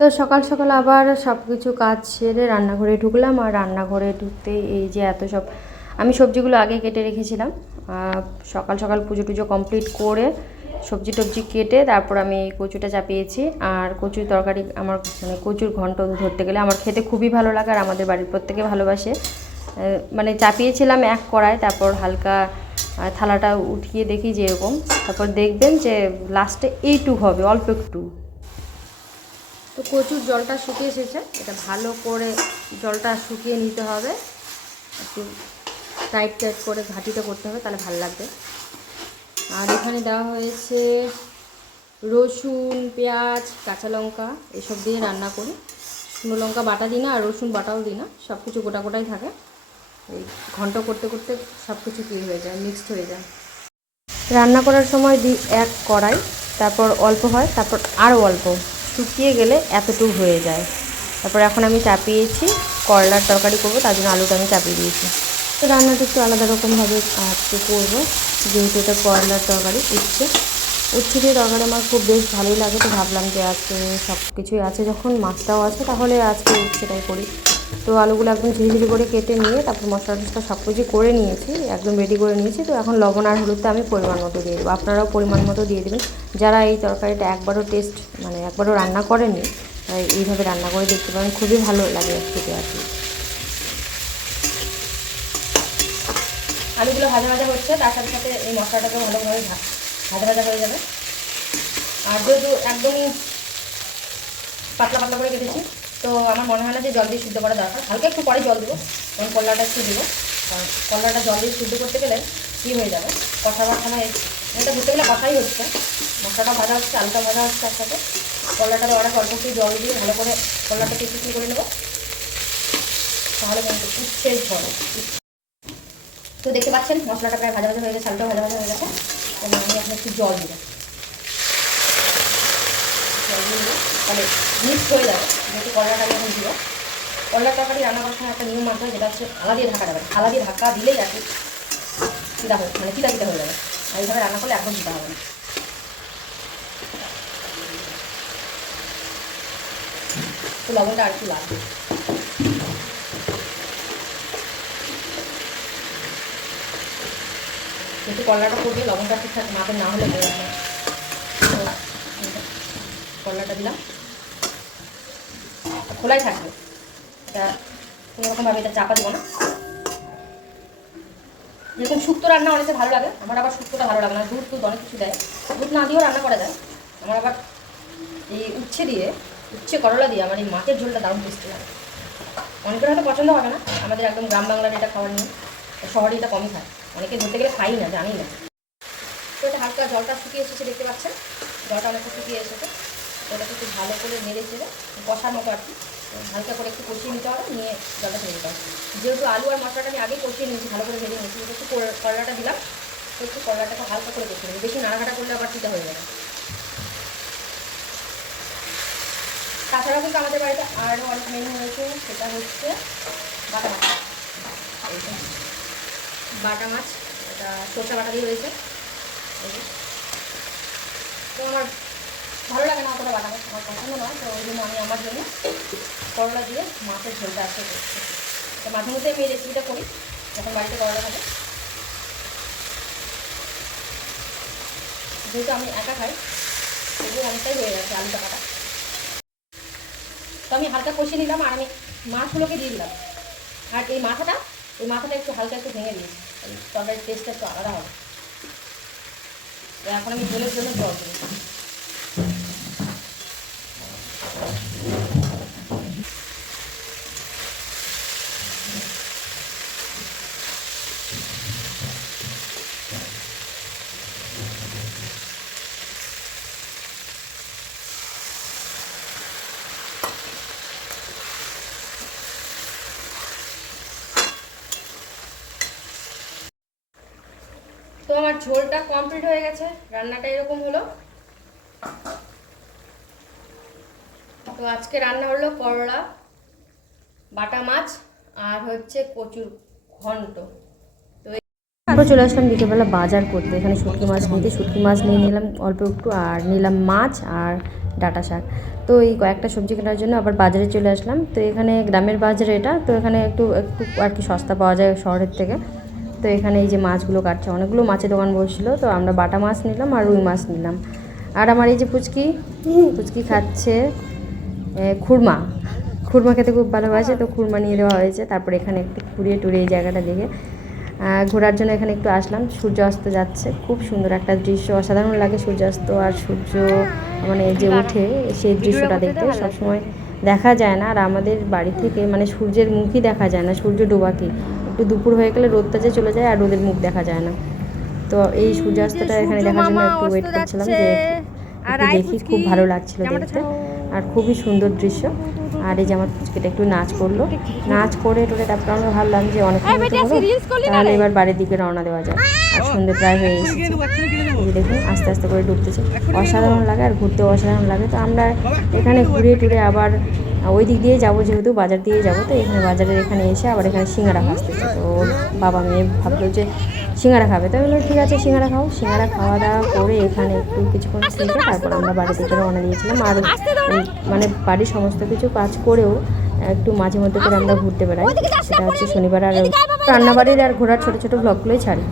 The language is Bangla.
তো সকাল সকাল আবার সব কিছু কাজ সেরে রান্নাঘরে ঢুকলাম। আর রান্নাঘরে ঢুকতে এই যে এত সব আমি সবজিগুলো আগে কেটে রেখেছিলাম। সকাল সকাল পুজো টুজো কমপ্লিট করে সবজি টবজি কেটে তারপর আমি কচুটা চাপিয়েছি। আর কচুর তরকারি আমার মানে কচুর ঘন্ট ধরতে গেলে আমার খেতে খুবই ভালো লাগে, আর আমাদের বাড়ির প্রত্যেকে ভালোবাসে। মানে চাপিয়েছিলাম এক কড়ায়, তারপর হালকা থালাটা উঠিয়ে দেখি যে এরকম, তারপর দেখবেন যে লাস্টে এইটুকু হবে, অল্প একটু। তো কচুর জলটা শুকিয়ে এসেছে, এটা ভালো করে জলটা শুকিয়ে নিতে হবে, একটু টাইট টাইট করে ঘাঁটিটা করতে হবে, তাহলে ভালো লাগবে। আর এখানে দেওয়া হয়েছে রসুন, পেঁয়াজ, কাঁচা লঙ্কা এসব দিয়ে রান্না করি। শুকনো লঙ্কা বাটা দিই না, আর রসুন বাটাও দিই না, সব কিছু গোটা গোটাই থাকে। এই ঘন্ট করতে করতে সব কিছু কী হয়ে যায়, মিক্সড হয়ে যায়। রান্না করার সময় দিই এক কড়াই, তারপর অল্প হয়, তারপর আরও অল্প, শুকিয়ে গেলে এতটুকু হয়ে যায়। তারপর এখন আমি চাপিয়েছি করলার তরকারি করবো, তার জন্য আলুটা আমি চাপিয়ে দিয়েছি। তো রান্নাটা একটু আলাদা রকমভাবে আজকে করবো, যেহেতু এটা করলার তরকারি। উচ্ছে দিয়ে তরকারি আমার খুব বেশ ভালোই লাগে, তো ভাবলাম যে আজকে সব কিছুই আছে, যখন মাছটাও আছে তাহলে আজকে উচ্ছেটাই করি। তো আলুগুলো একদম ঝিরিঝিরি করে কেটে নিয়ে তারপর মশলা টশলা সব কিছু করে নিয়েছি, একদম রেডি করে নিয়েছি। তো এখন লবণ আর হলুদটা আমি পরিমাণ মতো দিয়ে দেবো, আপনারাও পরিমাণ মতো দিয়ে দেবেন। যারা এই তরকারিটা একবারও রান্না করেননি, এইভাবে রান্না করে দেখতে পারেন, খুবই ভালো লাগে খেতে আর কি। আলুগুলো ভাজা ভাজা হচ্ছে, তার সাথে সাথে এই মশলাটাকে ভালোভাবে ভাজা ভাজা হয়ে যাবে। আর যেহেতু একদমই পাতলা পাতলা করে কেটেছি, তো আমার মনে হয় না যে জল দিয়ে সিদ্ধ করা দরকার, হালকা একটু পরে জল দেবো, কারণ কলাটা একটু দেবো। কারণ কলাটা জল দিয়ে সিদ্ধ করতে গেলে কী হয়ে যাবে, কষা বাটানো, এটা ধরতে গেলে কষাই হচ্ছে, মশলাটা ভাজা হচ্ছে, আলুটা ভাজা হচ্ছে একসাথে। কলাটা দেওয়ার আগে অল্প একটু জল দিয়ে ভালো করে কলাটাকে একটু করে নেবো, তাহলে কিন্তু উচ্ছে ঝরে। তো দেখতে পাচ্ছেন মশলাটা প্রায় ভাজা ভাজা হয়ে গেছে, আলুটাও ভাজা ভাজা হয়ে গেছে। এবং আমি এখন একটু জল দেবো, তাহলে মিক্স হয়ে যাবে। যেহেতু করলাটা আমি এখন দিব, করলার তরকারি রান্না করার সময় একটা নিয়ম মানতে হয়, যেটা হচ্ছে থালা দিয়ে ঢাকা যাবে, থালা দিয়ে ঢাকা দিলেই আর কি চিতা হয়ে মানে চিতা চিতা হয়ে যাবে, আর এইভাবে রান্না করলে একদম চিতা হবে না। তো লবণটা আর একটু লাগবে। কিন্তু করলাটা করবে লবণটা ঠিকঠাক মাপের না হলে ভালো লাগবে। করলাটা দিলাম, খোলাই থাকবে, এটা কোনোরকমভাবে এটা চাপা দেবো না। যেরকম শুক্তো রান্না অনেকে ভালো লাগে, আমার আবার শুক্তোটা ভালো লাগে না, দুধ অনেক কিছু দেয়, দুধ না দিয়েও রান্না করা যায়। আমার আবার এই উচ্ছে করলা দিয়ে আমার এই মাছের ঝোলটা দারুণ টেস্টি লাগে। অনেকের হয়তো পছন্দ হবে না, আমাদের একদম গ্রাম বাংলার এটা খাওয়ার নিয়ে, শহরে এটা কমই খায়, অনেকে ধরতে গেলে খাই না, জানি না। তো এটা হালকা জলটা শুকিয়ে এসেছে, দেখতে পাচ্ছেন জলটা অনেকটা শুকিয়ে এসেছে। ওটাকে একটু ভালো করে নেড়ে চেড়ে কষার মতো আর কি হালকা করে একটু কষিয়ে নিতে হবে, নিয়ে জলটা ছেড়ে দিতে হবে। যেহেতু আলু আর মশলাটা আমি আগেই কষিয়ে নিয়েছি, ভালো করে ভেজে নিয়েছি, একটু করলাটা দিলাম, তো একটু করলাটাকে হালকা করে কষিয়ে নেবো, বেশি নাড়াঘাটা করলে আবার চিটা হয়ে যাবে। তাছাড়াও কিন্তু আমাদের বাড়িতে আরও অনেক মেনু হয়েছে, সেটা হচ্ছে বাটা মাছ। বাটা মাছ, এটা সরষা বাটা দিয়ে হয়েছে। তো আমার ভালো লাগে না অতটা বাটা মাছ, আমার পছন্দ নয়, তো ওই জন্য আমি আমার জন্য করলা দিয়ে মাছের ঝোলটা আজকে করছি। তো মাঝে মধ্যে আমি এই রেসিপিটা করি যখন বাড়িতে করলা থাকে, যেহেতু আমি একা খাই তবুও অনেকটাই হয়ে গেছে আলুটা কাটা। তো আমি হালকা কষিয়ে নিলাম, আর আমি মাছগুলোকে দিয়ে দিলাম, আর এই মাথাটা একটু হালকা একটু ভেঙে দিয়েছি, এই তরকারির টেস্টটা একটু আলাদা হবে। তো এখন আমি ঝোলের জন্য জল দিই। তো আমার ঝোলটা কমপ্লিট হয়ে গেছে, রান্নাটা এরকম হলো। তো আজকে রান্না হলো করলা, বাটা মাছ, আর হচ্ছে কচুর ঘন্ট। তো তারপর চলে আসলাম বিকেলবেলা বাজার করতে, এখানে শুটকি মাছ নিতে, শুটকি মাছ নিয়ে নিলাম অল্প একটু, আর নিলাম মাছ, আর ডাঁটা শাক। তো এই কয়েকটা সবজি কেনার জন্য আবার বাজারে চলে আসলাম। তো এখানে গ্রামের বাজার এটা, তো এখানে একটু একটু আর কি সস্তা পাওয়া যায় শহরের থেকে। তো এখানে এই যে মাছগুলো কাটছে, অনেকগুলো মাছের দোকান বসছিলো, তো আমরা বাটা মাছ নিলাম আর রুই মাছ নিলাম। আর আমার এই যে পুচকি পুচকি খাচ্ছে খুরমা, খুরমা খেতে খুব ভালোবাসে, তো খুরমা নিয়ে দেওয়া হয়েছে। তারপর এখানে একটু ঘুরিয়ে টুরিয়ে এই জায়গাটা দেখে ঘোরার জন্য এখানে একটু আসলাম। সূর্যাস্ত যাচ্ছে, খুব সুন্দর একটা দৃশ্য, অসাধারণ লাগে সূর্যাস্ত আর সূর্য মানে যে ওঠে সেই দৃশ্যটা দেখতে সবসময় দেখা যায় না। আর আমাদের বাড়ি থেকে মানে সূর্যের মুখই দেখা যায় না, সূর্য ডোবাকে একটু দুপুর হয়ে গেলে রোদটা যে চলে যায় আর রোদের মুখ দেখা যায় না। তো এই সূর্যাস্তটা এখানে দেখার জন্য একটু ওয়েট করছিলাম যে একটু দেখি, খুব ভালো লাগছিল দেখতে আর খুবই সুন্দর দৃশ্য। আর এই যে আমার পুচকিটা একটু নাচ করলো, নাচ করে টোরে তারপর আমরা ভাবলাম যে অনেকক্ষণ তো হলো, তাহলে এবার বাড়ির দিকে রওনা দেওয়া যায়। আর সন্ধ্যে প্রায় হয়ে এসেছে, দেখুন আস্তে আস্তে করে ডুবতেছে, অসাধারণ লাগে আর ঘুরতেও অসাধারণ লাগে। তো আমরা এখানে ঘুরে টুরে আবার ওই দিক দিয়ে যাবো, যেহেতু বাজার দিয়ে যাবো, তো এখানে বাজারের এখানে এসে আবার এখানে সিঙ্গারা ভাজতেছে। তো বাবা মেয়ে ভাবলো যে সিঙ্গারা খাবে, তো বললো ঠিক আছে সিঙ্গারা খাও। সিঙ্গারা খাওয়া দাওয়া করে এখানে একটু কিছুক্ষণ থেকে তারপর আমরা বাড়ির দিকে রওনা দিয়েছিলাম। আর মানে বাড়ির সমস্ত কিছু কাজ করেও একটু মাঝে মধ্যে করে আমরা ঘুরতে বেড়াই, সেটা হচ্ছে শনিবার। আর রান্নাবাড়ির আর ঘোরার ছোটো ছোটো ব্লগগুলোই ছাড়ি।